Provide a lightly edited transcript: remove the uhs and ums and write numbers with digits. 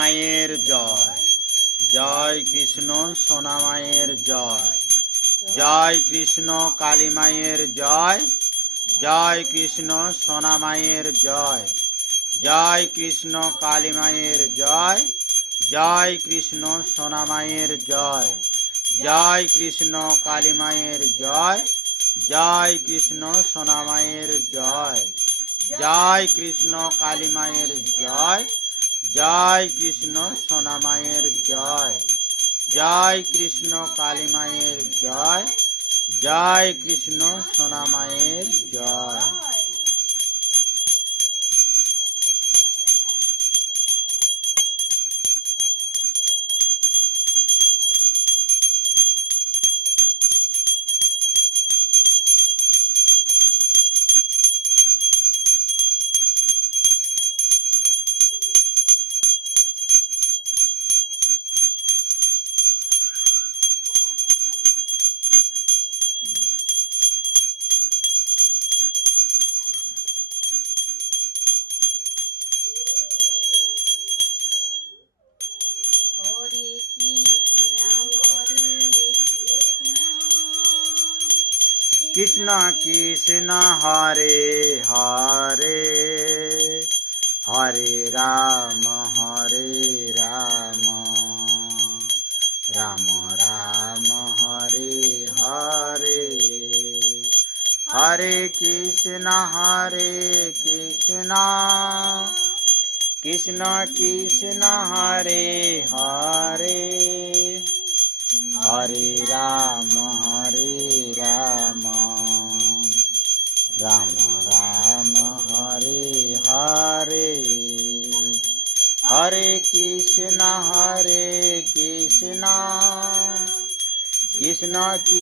মায়ের জয়। জয় কৃষ্ণ সোনা মায়ের জয়। জয় কৃষ্ণ কালী মায়ের জয়। জয় কৃষ্ণ সোনা মায়ের জয়। জয় কৃষ্ণ কালী মায়ের জয়। জয় কৃষ্ণ সোনা মায়ের জয়। জয় কৃষ্ণ কালী মায়ের জয়। জয় কৃষ্ণ সোনা মায়ের জয়। জয় কৃষ্ণ কালী মায়ের জয়। জয় কৃষ্ণ সোনা মায়ের জয়। জয় কৃষ্ণ কালী মায়ের জয়। জয় কৃষ্ণ সোনা মায়ের জয়। কৃষ্ণ কৃষ্ণ হরে হরে হরে রাম রাম রাম হরে হরে হরে কৃষ্ণ কৃষ্ণ কৃষ্ণ হরে হরে হরে রাম রাম রাম হরে হরে হরে কৃষ্ণ কৃষ্ণ কৃষ্ণ